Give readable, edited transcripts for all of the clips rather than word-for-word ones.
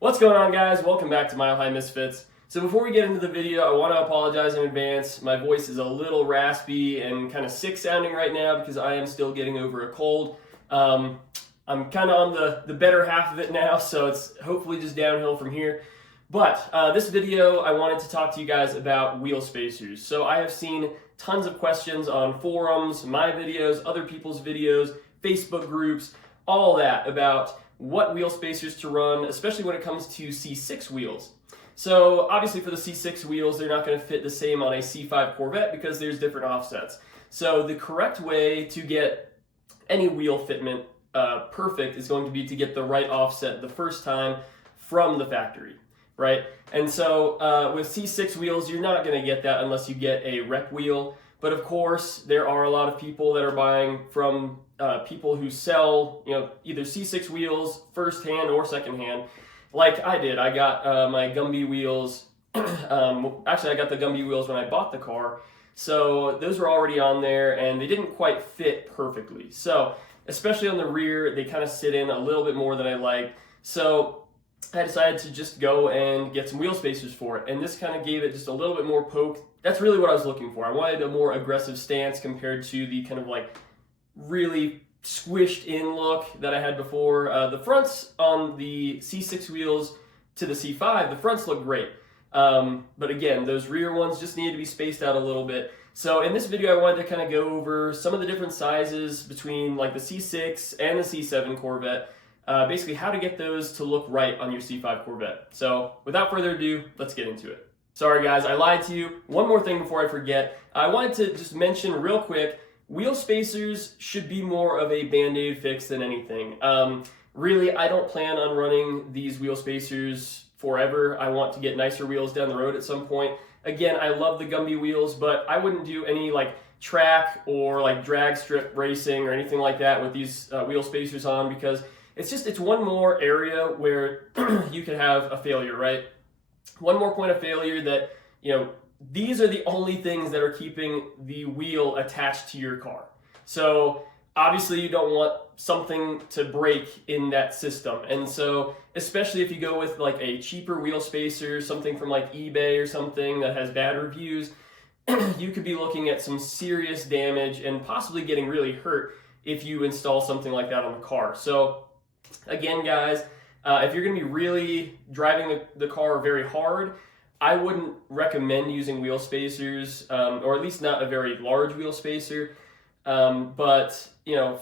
What's going on, guys? Welcome back to Mile High Misfits. So before we get into the video, I want to apologize in advance. My voice is a little raspy and kind of sick sounding right now because I am still getting over a cold. I'm kind of on the better half of it now, so it's hopefully just downhill from here. But this video, I wanted to talk to you guys about wheel spacers. So I have seen tons of questions on forums, my videos, other people's videos, Facebook groups, all that about what wheel spacers to run, especially when it comes to C6 wheels. So obviously for the C6 wheels, they're not going to fit the same on a C5 Corvette because there's different offsets. So the correct way to get any wheel fitment perfect is going to be to get the right offset the first time from the factory, right? And so with C6 wheels, you're not going to get that unless you get a rep wheel. But of course, there are a lot of people that are buying from people who sell, either C6 wheels first-hand or second-hand, like I did. I got my Gumby Wheels. Actually, I got the Gumby Wheels when I bought the car, so those were already on there, and they didn't quite fit perfectly. So, especially on the rear, they kind of sit in a little bit more than I like. So I decided to just go and get some wheel spacers for it, and this kind of gave it just a little bit more poke. That's really what I was looking for. I wanted a more aggressive stance compared to the kind of like really squished in look that I had before. The fronts on the C6 wheels to the C5, the fronts look great. But again, those rear ones just needed to be spaced out a little bit. So in this video, I wanted to kind of go over some of the different sizes between like the C6 and the C7 Corvette. Basically how to get those to look right on your C5 Corvette. So without further ado, let's get into it. Sorry guys, I lied to you. One more thing before I forget. I wanted to just mention real quick, wheel spacers should be more of a band-aid fix than anything. Really, I don't plan on running these wheel spacers forever. I want to get nicer wheels down the road at some point. Again, I love the Gumby wheels, but I wouldn't do any like track or like drag strip racing or anything like that with these wheel spacers on, because it's one more area where you could have a failure, right? One more point of failure that, these are the only things that are keeping the wheel attached to your car. So obviously you don't want something to break in that system. And so especially if you go with like a cheaper wheel spacer, something from like eBay or something that has bad reviews, you could be looking at some serious damage and possibly getting really hurt if you install something like that on the car. So again, guys, if you're going to be really driving the car very hard, I wouldn't recommend using wheel spacers, or at least not a very large wheel spacer. But,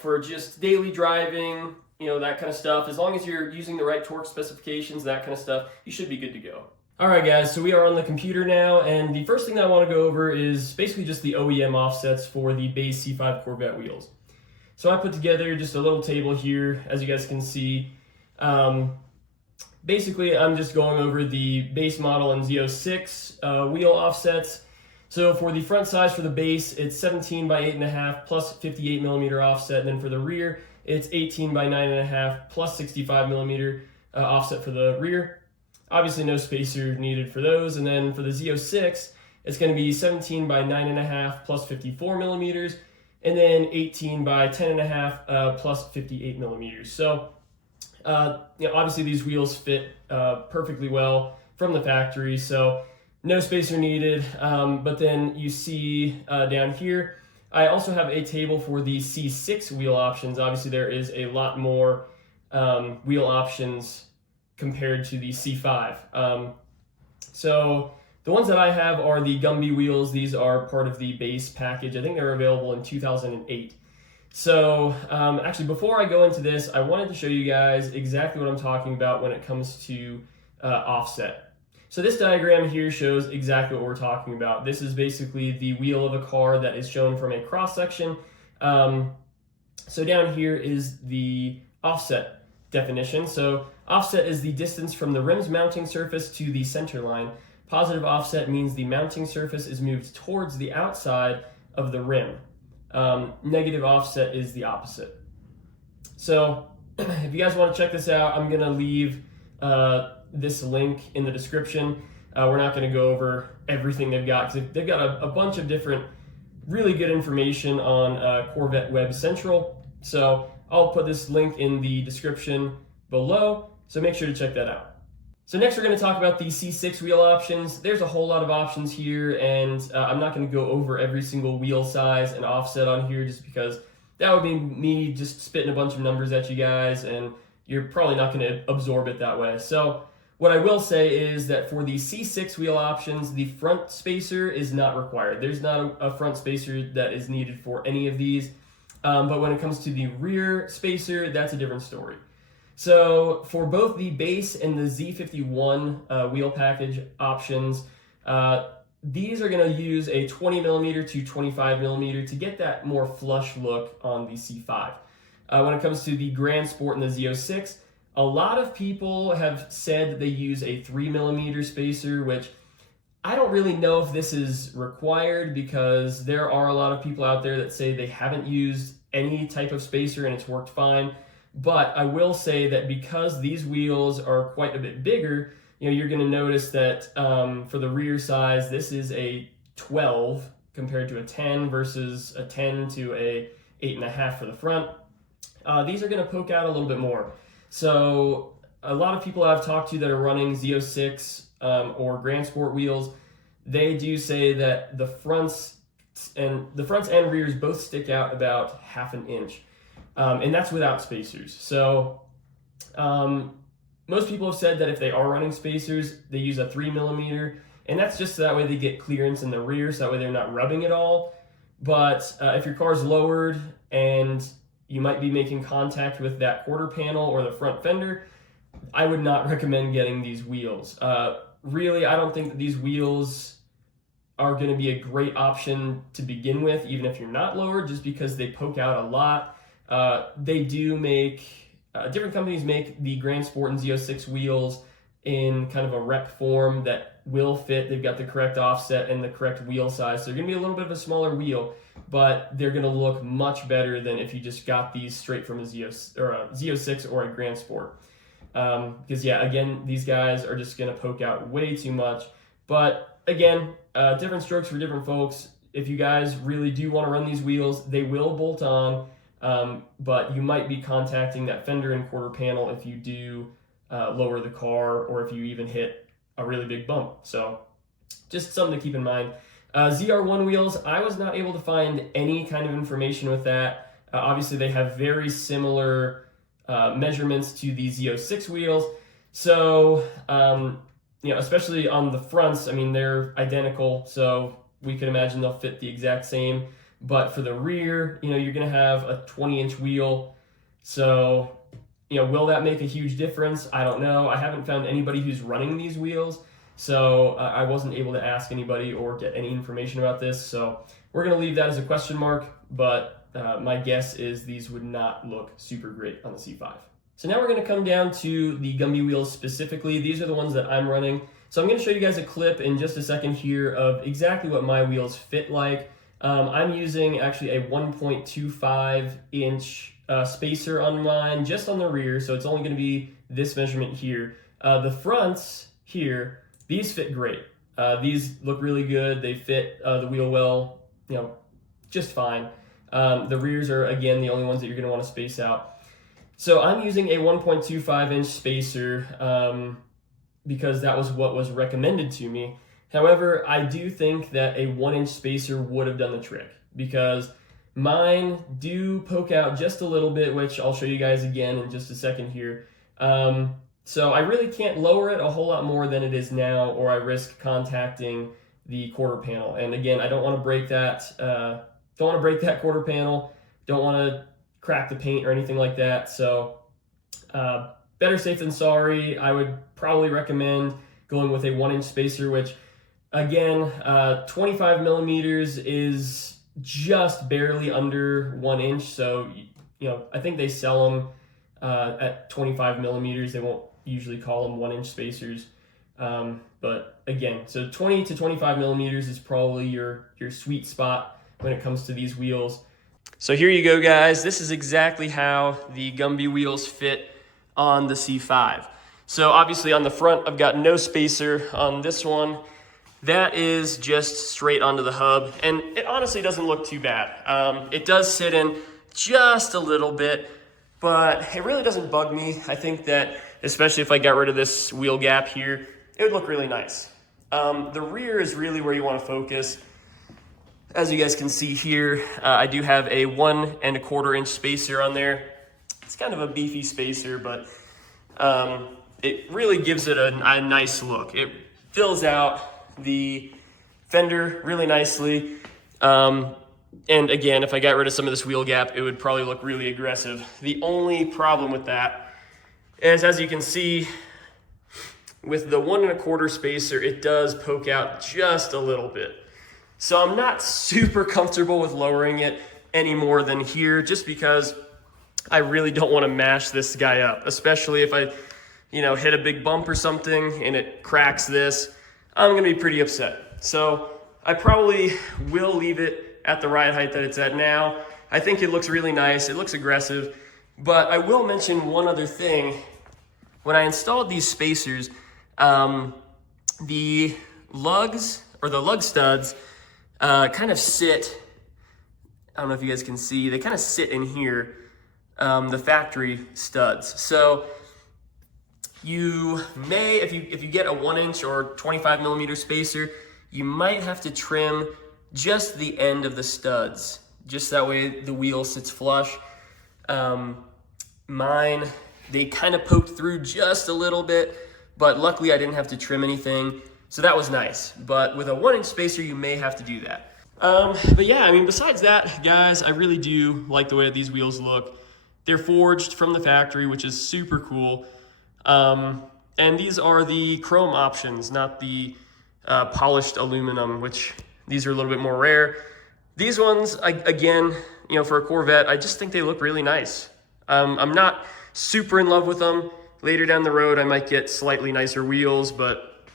for just daily driving, that kind of stuff, as long as you're using the right torque specifications, that kind of stuff, you should be good to go. All right, guys, so we are on the computer now, and the first thing that I want to go over is basically just the OEM offsets for the base C5 Corvette wheels. So I put together just a little table here, as you guys can see. Basically, I'm just going over the base model and Z06 wheel offsets. So for the front size for the base, it's 17 by 8.5 plus 58 millimeter offset. And then for the rear, it's 18 by 9.5 plus 65 millimeter offset for the rear. Obviously, no spacer needed for those. And then for the Z06, it's going to be 17 by 9.5 plus 54 millimeters. And then 18 by 10.5 plus 58 millimeters. So obviously these wheels fit perfectly well from the factory, so no spacer needed. But then you see down here, I also have a table for the C6 wheel options. Obviously there is a lot more wheel options compared to the C5. So the ones that I have are the Gumby wheels. These are part of the base package. I think they were available in 2008. So actually, before I go into this, I wanted to show you guys exactly what I'm talking about when it comes to offset. So this diagram here shows exactly what we're talking about. This is basically the wheel of a car that is shown from a cross section. So down here is the offset definition. So offset is the distance from the rim's mounting surface to the center line. Positive offset means the mounting surface is moved towards the outside of the rim. Negative offset is the opposite. So if you guys want to check this out, I'm going to leave this link in the description. We're not going to go over everything they've got, because they've got a bunch of different really good information on Corvette Web Central. So I'll put this link in the description below, so make sure to check that out. So next we're going to talk about the C6 wheel options. There's a whole lot of options here, and I'm not going to go over every single wheel size and offset on here just because that would be me just spitting a bunch of numbers at you guys, and you're probably not going to absorb it that way. So what I will say is that for the C6 wheel options, the front spacer is not required. There's not a front spacer that is needed for any of these, but when it comes to the rear spacer, that's a different story. So for both the base and the Z51 wheel package options, these are going to use a 20mm to 25mm to get that more flush look on the C5. When it comes to the Grand Sport and the Z06, a lot of people have said that they use a 3mm spacer, which I don't really know if this is required because there are a lot of people out there that say they haven't used any type of spacer and it's worked fine. But I will say that because these wheels are quite a bit bigger, you're going to notice that for the rear size, this is a 12 compared to a 10 versus a 10 to a 8.5 for the front. These are going to poke out a little bit more. So a lot of people I've talked to that are running Z06 or Grand Sport wheels, they do say that the fronts and rears both stick out about ½ an inch. And that's without spacers. So most people have said that if they are running spacers, they use a 3mm, and that's just so that way they get clearance in the rear, so that way they're not rubbing it all. But if your car's lowered and you might be making contact with that quarter panel or the front fender, I would not recommend getting these wheels. Really, I don't think that these wheels are going to be a great option to begin with, even if you're not lowered, just because they poke out a lot. They do make, different companies make the Grand Sport and Z06 wheels in kind of a rep form that will fit. They've got the correct offset and the correct wheel size. So they're going to be a little bit of a smaller wheel, but they're going to look much better than if you just got these straight from a Z06 or a Grand Sport. Because yeah, again, these guys are just going to poke out way too much. But again, different strokes for different folks. If you guys really do want to run these wheels, they will bolt on. But you might be contacting that fender and quarter panel if you do lower the car or if you even hit a really big bump. So just something to keep in mind. ZR1 wheels, I was not able to find any kind of information with that. Obviously, they have very similar measurements to the Z06 wheels. So, especially on the fronts, I mean, they're identical. So we could imagine they'll fit the exact same. But for the rear, you're going to have a 20-inch wheel. So, will that make a huge difference? I don't know. I haven't found anybody who's running these wheels. So I wasn't able to ask anybody or get any information about this. So we're going to leave that as a question mark. But my guess is these would not look super great on the C5. So now we're going to come down to the Gumby wheels specifically. These are the ones that I'm running. So I'm going to show you guys a clip in just a second here of exactly what my wheels fit like. I'm using actually a 1.25 inch spacer on mine, just on the rear, so it's only going to be this measurement here. The fronts here, these fit great. These look really good. They fit the wheel well, just fine. The rears are, again, the only ones that you're going to want to space out. So I'm using a 1.25 inch spacer because that was what was recommended to me. However, I do think that a 1-inch spacer would have done the trick because mine do poke out just a little bit, which I'll show you guys again in just a second here. So I really can't lower it a whole lot more than it is now, or I risk contacting the quarter panel. And again, I don't want to break that. Don't want to break that quarter panel. Don't want to crack the paint or anything like that. So better safe than sorry. I would probably recommend going with a 1-inch spacer, which again, 25 millimeters is just barely under 1 inch. So, I think they sell them at 25 millimeters. They won't usually call them 1-inch spacers. But again, so 20 to 25 millimeters is probably your sweet spot when it comes to these wheels. So here you go, guys. This is exactly how the Gumby wheels fit on the C5. So obviously on the front, I've got no spacer on this one. That is just straight onto the hub, and it honestly doesn't look too bad. It does sit in just a little bit, but it really doesn't bug me. I think that especially if I got rid of this wheel gap here, it would look really nice. The rear is really where you want to focus. As you guys can see here, I do have a 1 1/4 inch spacer on there. It's kind of a beefy spacer, but it really gives it a nice look. It fills out the fender really nicely. And again, if I got rid of some of this wheel gap, it would probably look really aggressive. The only problem with that is, as you can see, with the 1 1/4 spacer, it does poke out just a little bit. So I'm not super comfortable with lowering it any more than here, just because I really don't want to mash this guy up, especially if I, hit a big bump or something and it cracks this, I'm going to be pretty upset. So I probably will leave it at the ride height that it's at now. I think it looks really nice. It looks aggressive. But I will mention one other thing. When I installed these spacers, the lugs or the lug studs kind of sit, I don't know if you guys can see, they kind of sit in here, the factory studs. So you may, if you get a 1 inch or 25 millimeter spacer, you might have to trim just the end of the studs, just that way the wheel sits flush. Mine, they kind of poked through just a little bit, but luckily I didn't have to trim anything, so that was nice. But with a 1 inch spacer, you may have to do that. But yeah, I mean, besides that, guys, I really do like the way these wheels look. They're forged from the factory, which is super cool. And these are the chrome options, not the polished aluminum, which these are a little bit more rare. These ones, again, for a Corvette, I just think they look really nice. I'm not super in love with them. Later down the road, I might get slightly nicer wheels, but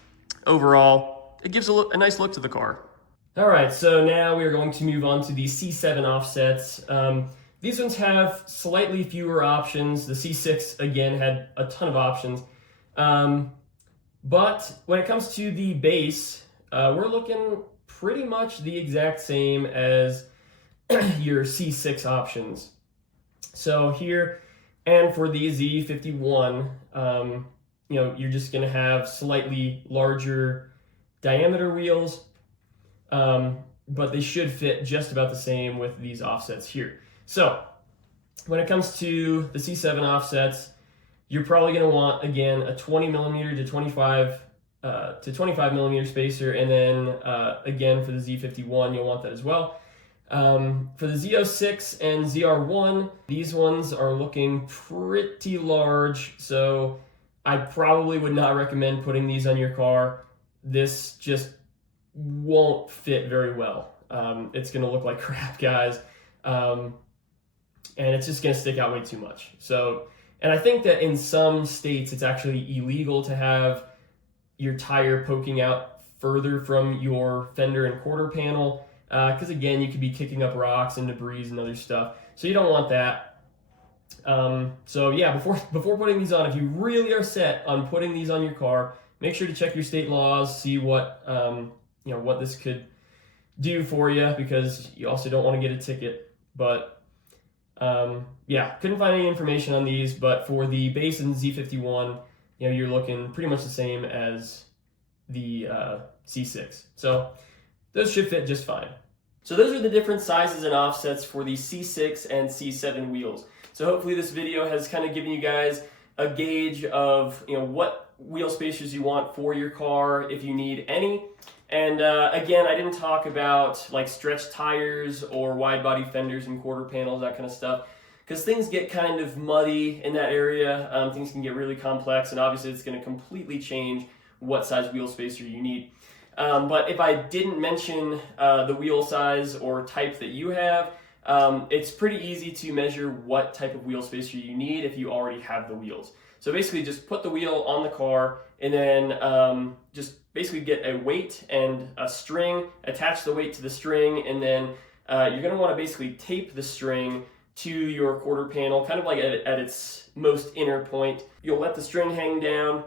overall, it gives a nice look to the car. All right, so now we're going to move on to the C7 offsets. These ones have slightly fewer options. The C6, again, had a ton of options. But when it comes to the base, we're looking pretty much the exact same as your C6 options. So here, and for the Z51, you're just gonna have slightly larger diameter wheels, but they should fit just about the same with these offsets here. So when it comes to the C7 offsets, you're probably going to want, again, a 20 millimeter to 25 millimeter spacer, and then again for the Z51, you'll want that as well. For the Z06 and ZR1, these ones are looking pretty large, so I probably would not recommend putting these on your car. This just won't fit very well. It's going to look like crap, guys. And it's just going to stick out way too much. So, and I think that in some states it's actually illegal to have your tire poking out further from your fender and quarter panel, because again, you could be kicking up rocks and debris and other stuff. So you don't want that. So yeah, before putting these on, if you really are set on putting these on your car, make sure to check your state laws, see what what this could do for you, because you also don't want to get a ticket. But yeah, couldn't find any information on these, but for the base and Z51, you're looking pretty much the same as the C6. So those should fit just fine. So those are the different sizes and offsets for the C6 and C7 wheels. So hopefully this video has kind of given you guys a gauge of what wheel spacers you want for your car, if you need any. And again, I didn't talk about like stretch tires or wide body fenders and quarter panels, that kind of stuff, because things get kind of muddy in that area. Things can get really complex, and obviously it's going to completely change what size wheel spacer you need. But if I didn't mention the wheel size or type that you have, it's pretty easy to measure what type of wheel spacer you need if you already have the wheels. So basically just put the wheel on the car, and then just basically get a weight and a string, attach the weight to the string, and then you're going to want to basically tape the string to your quarter panel, kind of like at its most inner point. You'll let the string hang down.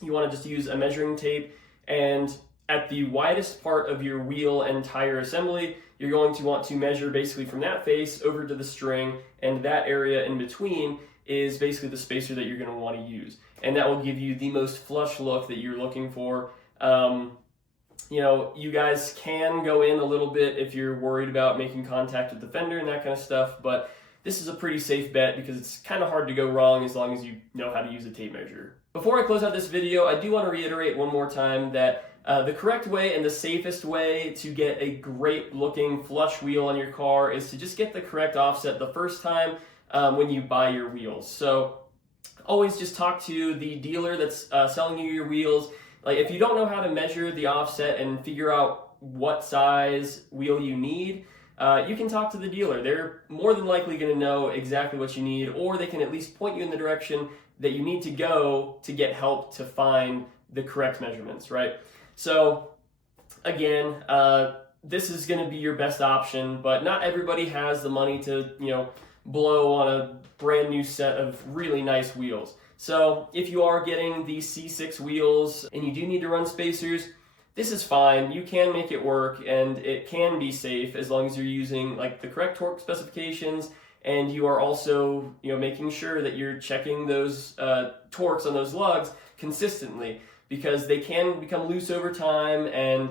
You want to just use a measuring tape, and at the widest part of your wheel and tire assembly, you're going to want to measure basically from that face over to the string, and that area in between is basically the spacer that you're going to want to use. and that will give you the most flush look that you're looking for. You guys can go in a little bit if you're worried about making contact with the fender and that kind of stuff, but this is a pretty safe bet because it's kind of hard to go wrong as long as you know how to use a tape measure. Before I close out this video, I do want to reiterate one more time that the correct way and the safest way to get a great looking flush wheel on your car is to just get the correct offset the first time when you buy your wheels. So always just talk to the dealer that's selling you your wheels. Like if you don't know how to measure the offset and figure out what size wheel you need, you can talk to the dealer. They're more than likely going to know exactly what you need, or they can at least point you in the direction that you need to go to get help to find the correct measurements, right? So again, this is going to be your best option, but not everybody has the money to, blow on a brand new set of really nice wheels. So if you are getting these C6 wheels and you do need to run spacers, this is fine. You can make it work and it can be safe as long as you're using like the correct torque specifications, and you are also making sure that you're checking those torques on those lugs consistently, because they can become loose over time, and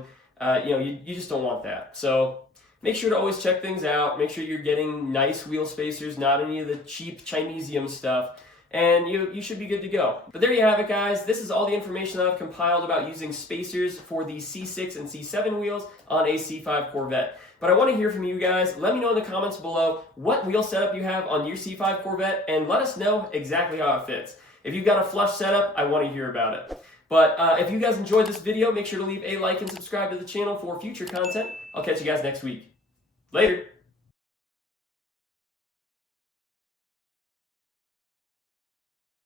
you just don't want that. So make sure to always check things out. Make sure you're getting nice wheel spacers, not any of the cheap Chinesium stuff, and you should be good to go. But there you have it, guys. This is all the information that I've compiled about using spacers for the C6 and C7 wheels on a C5 Corvette. But I want to hear from you guys. Let me know in the comments below what wheel setup you have on your C5 Corvette, and let us know exactly how it fits. If you've got a flush setup, I want to hear about it. But if you guys enjoyed this video, make sure to leave a like and subscribe to the channel for future content. I'll catch you guys next week. Later.